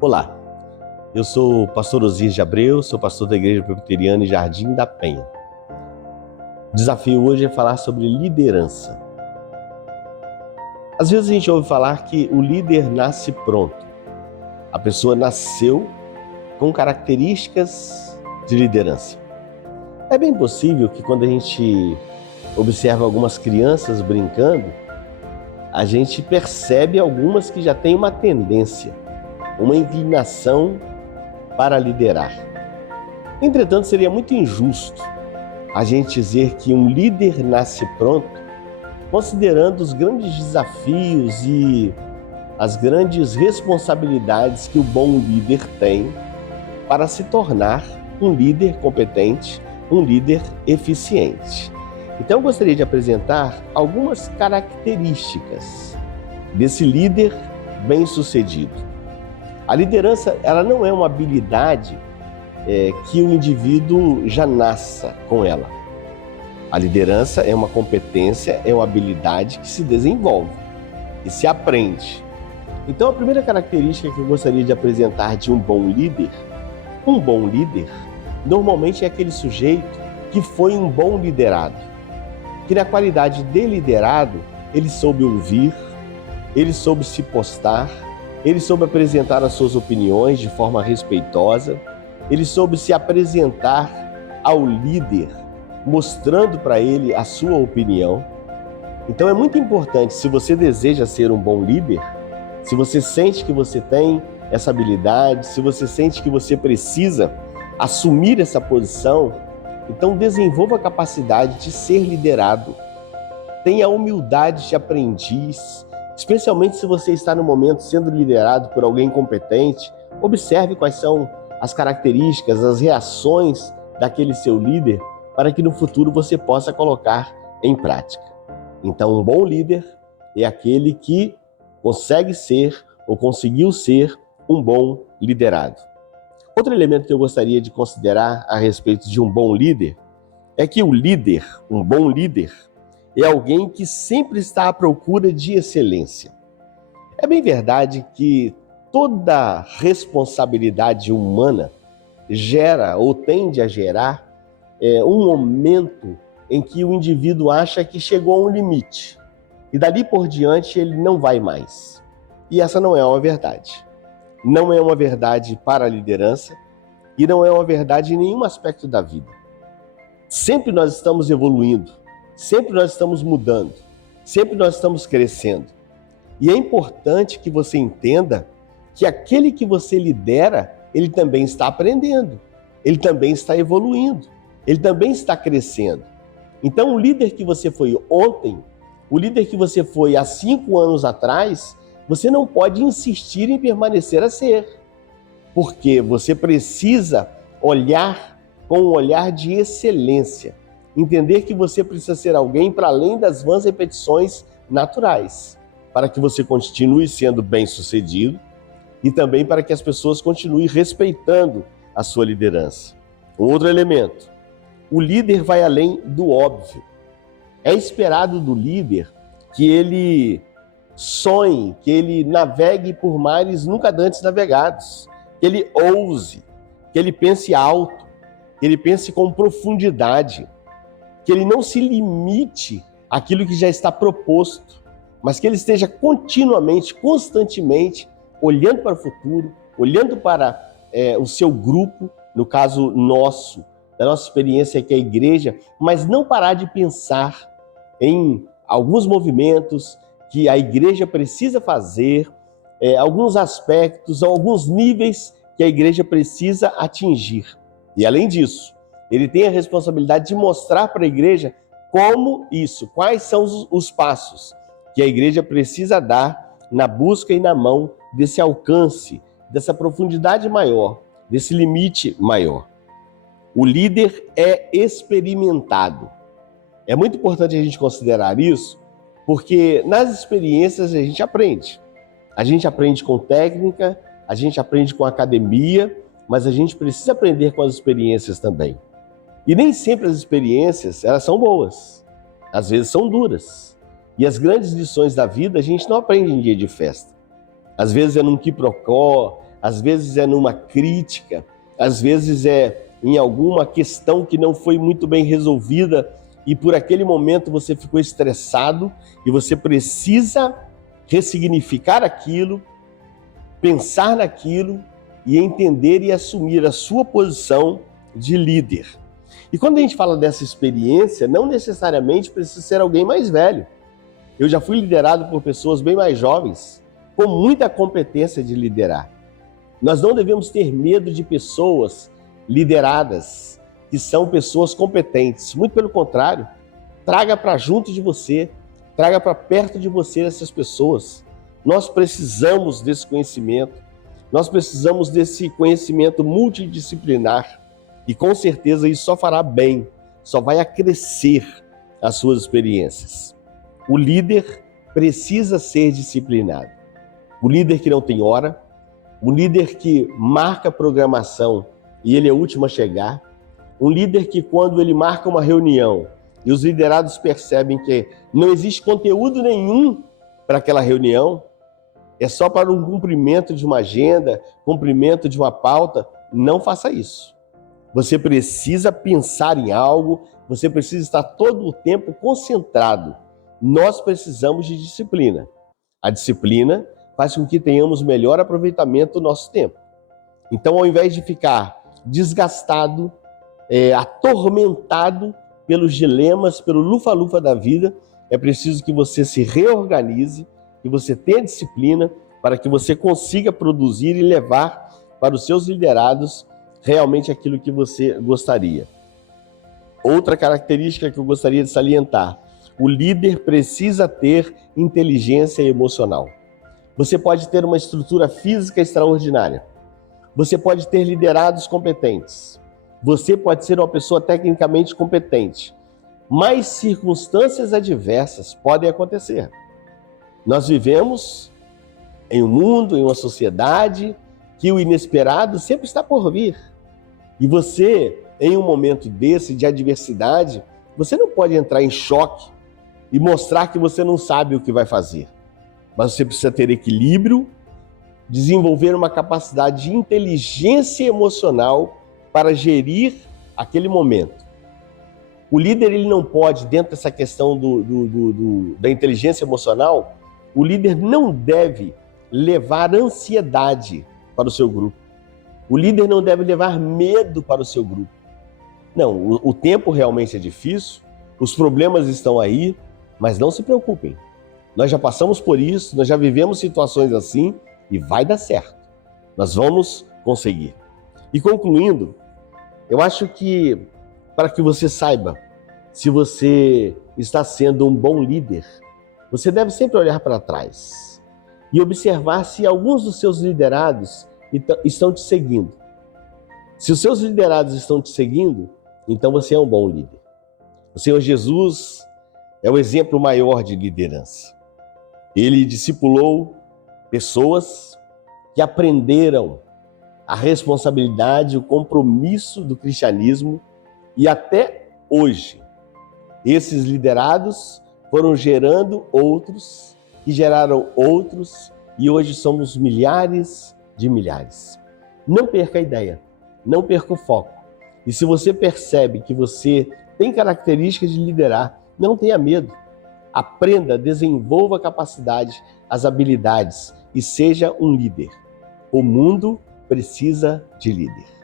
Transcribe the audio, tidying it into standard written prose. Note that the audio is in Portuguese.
Olá, eu sou o pastor Osias de Abreu, sou pastor da Igreja Presbiteriana em Jardim da Penha. O desafio hoje é falar sobre liderança. Às vezes a gente ouve falar que o líder nasce pronto. A pessoa nasceu com características de liderança. É bem possível que quando a gente observa algumas crianças brincando, a gente percebe algumas que já têm uma tendência, uma inclinação para liderar. Entretanto, seria muito injusto a gente dizer que um líder nasce pronto, considerando os grandes desafios e as grandes responsabilidades que o bom líder tem para se tornar um líder competente, um líder eficiente. Então, eu gostaria de apresentar algumas características desse líder bem-sucedido. A liderança, ela não é uma habilidade que o indivíduo já nasça com ela. A liderança é uma competência, é uma habilidade que se desenvolve e se aprende. Então, a primeira característica que eu gostaria de apresentar de um bom líder normalmente é aquele sujeito que foi um bom liderado, que na qualidade de liderado, ele soube ouvir, ele soube se postar, ele soube apresentar as suas opiniões de forma respeitosa, ele soube se apresentar ao líder, mostrando para ele a sua opinião. Então é muito importante, se você deseja ser um bom líder, se você sente que você tem essa habilidade, se você sente que você precisa assumir essa posição, então desenvolva a capacidade de ser liderado. Tenha a humildade de aprendiz, especialmente se você está no momento sendo liderado por alguém competente. Observe quais são as características, as reações daquele seu líder, para que no futuro você possa colocar em prática. Então, um bom líder é aquele que consegue ser ou conseguiu ser um bom liderado. Outro elemento que eu gostaria de considerar a respeito de um bom líder é que o líder, um bom líder, é alguém que sempre está à procura de excelência. É bem verdade que toda responsabilidade humana gera ou tende a gerar um momento em que o indivíduo acha que chegou a um limite e dali por diante ele não vai mais. E essa não é uma verdade. Não é uma verdade para a liderança e não é uma verdade em nenhum aspecto da vida. Sempre nós estamos evoluindo, sempre nós estamos mudando, sempre nós estamos crescendo. E é importante que você entenda que aquele que você lidera, ele também está aprendendo, ele também está evoluindo, ele também está crescendo. Então, o líder que você foi ontem, o líder que você foi há 5 anos atrás, você não pode insistir em permanecer a ser, porque você precisa olhar com um olhar de excelência, entender que você precisa ser alguém para além das vãs repetições naturais, para que você continue sendo bem-sucedido e também para que as pessoas continuem respeitando a sua liderança. Um outro elemento, o líder vai além do óbvio. É esperado do líder que ele sonhe, que ele navegue por mares nunca antes navegados, que ele ouse, que ele pense alto, que ele pense com profundidade, que ele não se limite àquilo que já está proposto, mas que ele esteja continuamente, constantemente, olhando para o futuro, olhando para o seu grupo, no caso nosso, da nossa experiência que é a igreja, mas não parar de pensar em alguns movimentos que a igreja precisa fazer, alguns aspectos, alguns níveis que a igreja precisa atingir. E além disso, ele tem a responsabilidade de mostrar para a igreja como isso, quais são os passos que a igreja precisa dar na busca e na mão desse alcance, dessa profundidade maior, desse limite maior. O líder é experimentado. É muito importante a gente considerar isso, porque nas experiências a gente aprende. A gente aprende com técnica, a gente aprende com academia, mas a gente precisa aprender com as experiências também. E nem sempre as experiências, elas são boas. Às vezes são duras. E as grandes lições da vida a gente não aprende em dia de festa. Às vezes é num quiprocó, às vezes é numa crítica, às vezes é em alguma questão que não foi muito bem resolvida e por aquele momento você ficou estressado e você precisa ressignificar aquilo, pensar naquilo e entender e assumir a sua posição de líder. E quando a gente fala dessa experiência, não necessariamente precisa ser alguém mais velho. Eu já fui liderado por pessoas bem mais jovens, com muita competência de liderar. Nós não devemos ter medo de pessoas lideradas, que são pessoas competentes. Muito pelo contrário, traga para junto de você, traga para perto de você essas pessoas. Nós precisamos desse conhecimento, nós precisamos desse conhecimento multidisciplinar e com certeza isso só fará bem, só vai acrescer as suas experiências. O líder precisa ser disciplinado. O líder que não tem hora, um líder que marca a programação e ele é o último a chegar, um líder que quando ele marca uma reunião e os liderados percebem que não existe conteúdo nenhum para aquela reunião, é só para um cumprimento de uma agenda, cumprimento de uma pauta, não faça isso. Você precisa pensar em algo, você precisa estar todo o tempo concentrado. Nós precisamos de disciplina. A disciplina faz com que tenhamos melhor aproveitamento do nosso tempo. Então, ao invés de ficar desgastado, atormentado pelos dilemas, pelo lufa-lufa da vida, é preciso que você se reorganize, que você tenha disciplina para que você consiga produzir e levar para os seus liderados realmente aquilo que você gostaria. Outra característica que eu gostaria de salientar: o líder precisa ter inteligência emocional. Você pode ter uma estrutura física extraordinária, você pode ter liderados competentes, você pode ser uma pessoa tecnicamente competente, mas circunstâncias adversas podem acontecer. Nós vivemos em um mundo, em uma sociedade, que o inesperado sempre está por vir. E você, em um momento desse de adversidade, você não pode entrar em choque e mostrar que você não sabe o que vai fazer. Mas você precisa ter equilíbrio, desenvolver uma capacidade de inteligência emocional para gerir aquele momento. O líder ele não pode, dentro dessa questão da inteligência emocional, o líder não deve levar ansiedade para o seu grupo. O líder não deve levar medo para o seu grupo. Não, o tempo realmente é difícil, os problemas estão aí, mas não se preocupem. Nós já passamos por isso, nós já vivemos situações assim e vai dar certo. Nós vamos conseguir. E concluindo, eu acho que para que você saiba se você está sendo um bom líder, você deve sempre olhar para trás e observar se alguns dos seus liderados estão te seguindo. Se os seus liderados estão te seguindo, então você é um bom líder. O Senhor Jesus é o exemplo maior de liderança. Ele discipulou pessoas que aprenderam a responsabilidade, o compromisso do cristianismo e até hoje esses liderados foram gerando outros, que geraram outros e hoje somos milhares de milhares. Não perca a ideia, não perca o foco. E se você percebe que você tem características de liderar, não tenha medo. Aprenda, desenvolva a capacidade, as habilidades e seja um líder. O mundo precisa de líder.